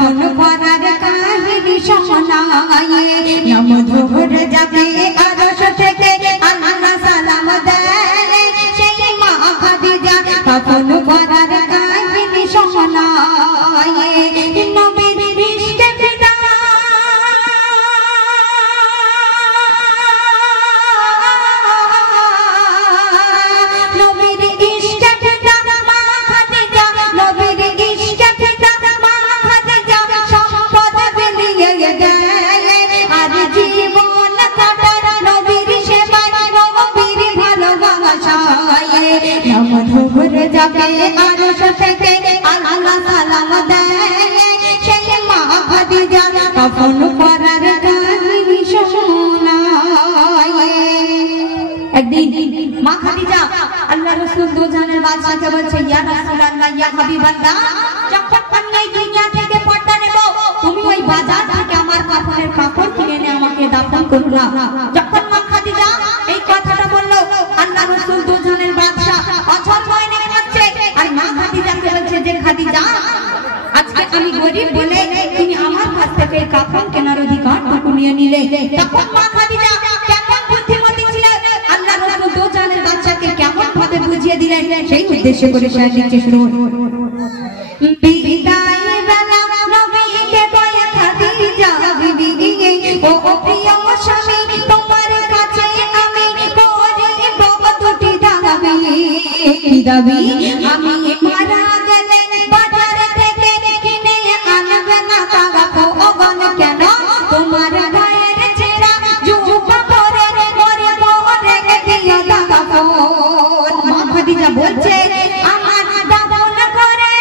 কাফন পরার কাহিনী শোনায়ে নমধুর যাবে আরশ থেকে আল্লাহ সালাম দেয় সেই মা খাদিজা কাফন পরার কাহিনী শোনায়ে নবীর ইশকে ফিদা নবীর ইশকে ফিদা মা খাদিজা নবীর ইশকে ফিদা মা খাদিজা সম্পদ বিলিয়ে দেয় আর জীবন কাটার নবীর সেবায় নবীর ভালোবাসায় নমধুর যাবে আরশ থেকে আল্লাহ সালাম দেয় সেই মা খাদিজা কাফন পরার কাহিনী শোনায়। একদিন মা খাদিজা আল্লাহ রাসূল দুজানের বাদশাকে বলছে, ইয়া রাসূলুল্লাহ ইয়া হাবিবাল্লাহ, যখন আমি এই দুনিয়া থেকে পর্দা নেব তুমি ওই বাজার থেকে আমার কাফনের কাপড় কিনে এনে আমাকে দাফন করবা। যখন মা খাদিজা এই কথাটা বলল, আল্লাহ রাসূল দুজানের বাদশা অঝর মনে হচ্ছে আর মা খাদিজাকে বলছে যে খাদিজা আজকে আমি গরিব বলে তুমি আমার কাছ থেকে কাফন কেনার অধিকারটুকু নিয়ে নিলে। তখন মা খাদিজা কেমন বুদ্ধিমতী ছিলেন, আল্লাহ রাসূল দুজানের বাদশাকে কেমন ভাবে বুঝিয়ে দিলেন সেই উদ্দেশ্য করে শেয়ার দিচ্ছে শুনুন। বিদায় বেলা নবীকে কয়ে খাদিজা বিবি ও প্রিয় স্বামী তোমার কাছে আমি করিব দুটি দাবি। দাবি আমি মারা গেলে বাজার থেকে কিনে আনবে না কাপড় কেন তোমার গায়ের ছেঁড়া জুব্বা পরে পরে পরে দিয়ে কাপড়। মা খাদিজা বলছে আমার দাফন করে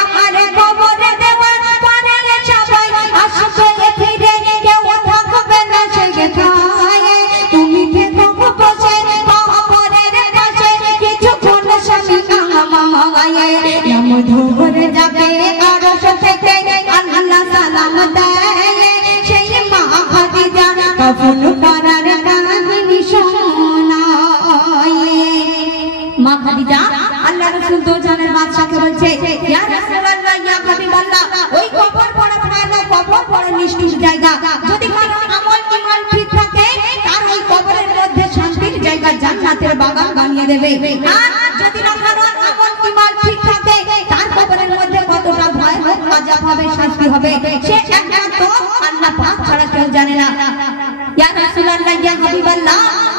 আমার কবরে দেওয়ার পরে সবাই আসবে ফিরে কেউ থাকবে না সেই ঠায়। তুমি থেকো বসে কবরের পাশে কিছুক্ষণ স্বামী আমায় নমধুর যাবে আরশ থেকে আল্লাহ সালাম দেয় সেই মা খাদিজা কাফন পরার কাহিনী শোনায়। মা খাদিজা আল্লাহ রাসূল দুজানের বাদশাকে বলছে, ইয়া রাসূলুল্লাহ ইয়া হাবিবাল্লাহ, ওই কবর বড় ভয়ানক কবর বড় নিষ্ঠুর জায়গা। যদি কারো আমল ঈমান ঠিক থাকে তার ওই কবরের মধ্যে শান্তির জায়গা জান্নাতের বাগান বানিয়ে দেবে। আর যদি না কারো আমল ঈমান ঠিক থাকে তার কবরের মধ্যে কতটা ভয়ানক আযাব হবে, শাস্তি হবে সে একমাত্র আল্লাহ পাক ছাড়া কেউ জানে না। ইয়া রাসূলুল্লাহ ইয়া হাবিবাল্লাহ,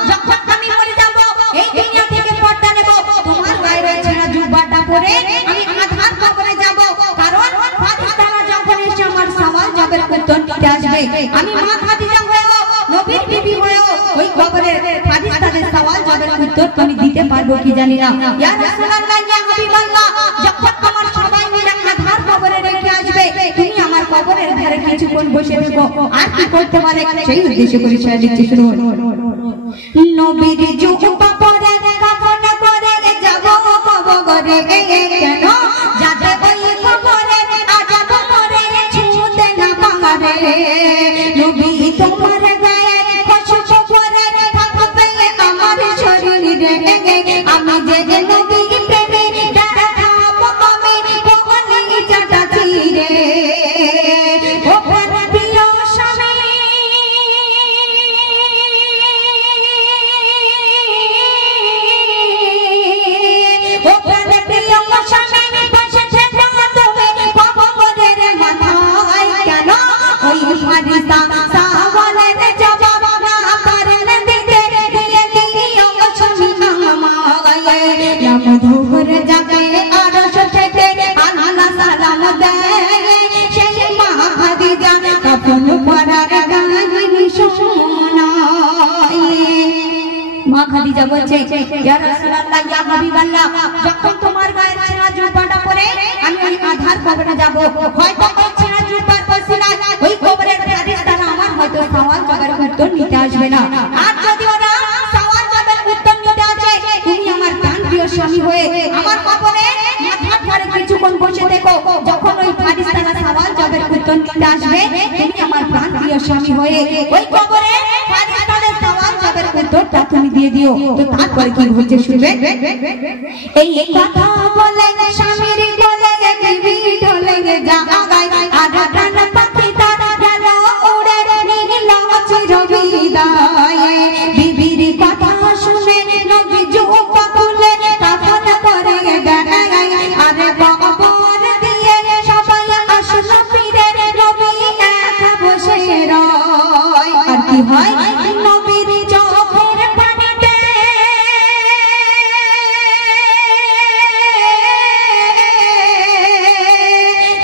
যখন আমি মরে যাব এই দুনিয়া থেকে পর্দা নেব তোমার গায়ের ছেঁড়া জুব্বাটা পরে আমি আধার কবরে যাব। কারণ ফারিস্তারা যখন এসে আমার সওয়াল জবাবের উত্তর দিতে আসবে আমি মা খাদিজা হয়েও নবীর বিবি হয়েও ওই কবরের ফারিস্তাদের সওয়াল জবাবের উত্তর আমি দিতে পারবো কি জানি না। ইয়া রাসূলুল্লাহ ইয়া হাবিবাল্লাহ, যখন আমার সবাই মিলে আধার কবরে রেখে আসবে তুমি আমার কবরের ধারে কিছুক্ষণ বসে থেকো। আর কি করতে পারে সেই উদ্দেশ্য করে শেয়ার দিচ্ছি শুনুন। নবীর জুব্বা পরে কাফন করে যাব কবরে কেন যাতে ওই কবরে আযাব করে ছুঁতে না পারে। নবী তোমার গায়ে খুশবু পরে থাকবে আমার শরীরে আমি যে নবী প্রেমে দেখাবো আমি কোহলি চাটাছি রে। ও প্রিয় স্বামী ও প্রিয় স্বামী বসে থেকো তুমি কবরের মাথায় কেন ওই ফারিস্তা সওয়ালের জবাব না পারেন দিতে দিয়ে দিও স্বামী আমায় নমধুর যাবে আরশ থেকে আল্লাহ সালাম দেয় সেই মা খাদিজা কাফন পরার কাহিনী শোনায়। মা খাদিজা বলছে, ইয়া রাসূলুল্লাহ ইয়া হাবিবাল্লাহ, যখন তোমার গায়ের ছেঁড়া জুব্বাটা পরে আমি ওই আধার কবরে যাব হয়তো ওই ছেঁড়া জুব্বার ওসিলায় ওই কবরের ফারিস্তারা আমার হয়তো সওয়াল জবাবের উত্তর নিতে আসবে না। আর যদি ওরা সওয়াল জবাবের উত্তর নিতে আসে তুমি আমার প্রাণপ্রিয় স্বামী হয়ে আমার কবরে মাথা ধরে কিছুক্ষণ বসে থেকো। যখন ওই ফারিস্তারা সওয়াল জবাবের উত্তর নিতে আসবে তুমি আমার প্রাণপ্রিয় স্বামী হয়ে ওই কবরে ফারিস্তাদের সওয়াল জবাবের উত্তরটা তুমি দিয়ে দিও। তো তারপরে কি হচ্ছে শুনবে। এই কথা বলে স্বামীর বলে বিবি ডলে জাগায় আর প্রাণ পাখি তারা গেল উড়ে নীল চিরবিদায়। বিবির কথা শুনে নবী জুব্বা খুলে কাফন করে দেয় আর কবর দিয়ে সবাই আসলো ফিরে নবী একা বসে রয়। আর কি হয় নবীর চোখের পানিতে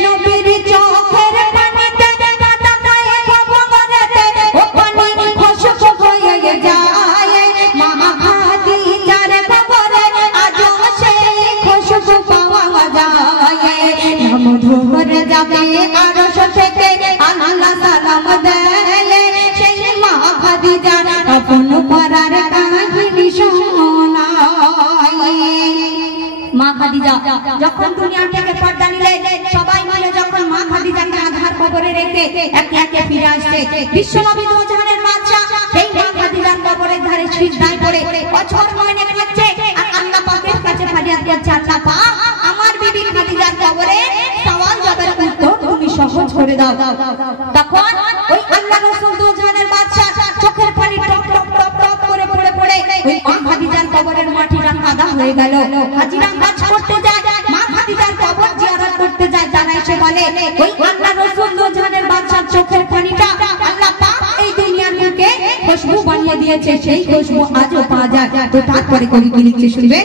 নবীর চোখের পানিতে কাটা গায়ে কবরেতে ও পানি খুশবু হয়ে যায়। মা খাদিজার কবরে আজও সেই খুশবু পাওয়া যায়। নাম ধরে যাবে আরশ থেকে আল্লাহ সালাম দেয়। সেই মা খাদিজার কাফন পরার কাহিনী শোনায়। মা খাদিজা যখন দুনিয়া থেকে পর্দা নিলে সবাই মিলে যখন মা খাদিজাকে আধার কবরে রেখে একে একে ফিরে আসছে বিশ্বনবী দোজাহানের বাদশা সেই মা খাদিজার কবরের ধারে সিজদায় পড়ে বছর ময়নে কাটছে আর আল্লাহ পাকের কাছে ফরিয়াদ করছে, আল্লাহ পাক আমার বিবি খাদিজার কবরে সওয়াল জবাবের উত্তর তুমি সহজ করে দাও। তখন ওই আল্লাহ রাসূল দোজাহানের বাদশা চোখের পানি টপ টপ টপ টপ করে পড়ে পড়ে ওই মা খাদিজার কবরের মাটিটা কাদা হয়ে গেল। হাজিরা কাজ করতে যায় মা খাদিজার কবর জিয়ারত করতে যায়, জানা এসে বলে ওই আল্লাহ রাসূল দোজাহানের বাদশার চোখের পানিটা আল্লাহ পাক এই দুনিয়ার বুকে খুশবু বানিয়ে দিয়েছে, সেই খুশবু আজও পাওয়া যায়। তো তারপরে কবি কি লিখছে শুনবে।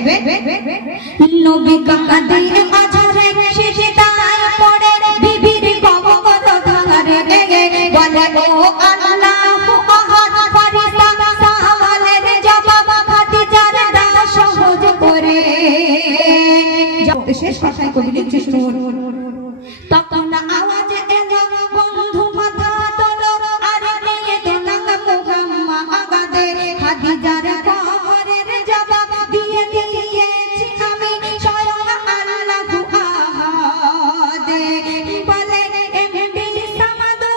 নবী কাঁদে আজরে সিজদায় পড়ে বিবির কবর ধারে বলে ও আল্লাহু আহাদ ফরিস্তা সাওয়ালের জবাব খাদিজার দাও সহজ করে। শেষ কথায় কবি লিখছে শুনুন। তখন আওয়াজ এলো বন্ধু মাথা তোলো আর নিয়ে দোলাম মুহাম্মাদে খাদিজার কবরের জবাব দিয়ে দিয়েছি আমি স্বয়ং আল্লাহু আহাদ। বলে এমডি সামাদু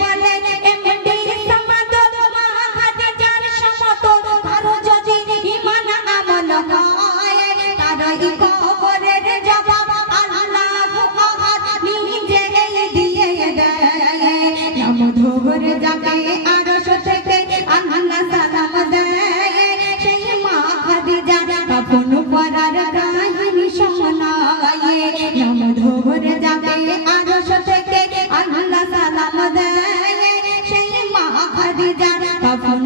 বলে এমডি সামাদু মা খাদিজার সমতল কারো যদি ঈমান আমল হয় তারই কবরের জবাব আল্লাহু আহাদ নিজে দিয়ে দেয়। নাম ধরে যাবে আরশ থেকে আল্লাহ সালাম দেয়। সেই মা খাদিজা কাফন পরার কাহিনী শোনায়। নাম ধরে যাবে আরশ থেকে আল্লাহ সালাম দেয়। সেই মা খাদিজা কাফন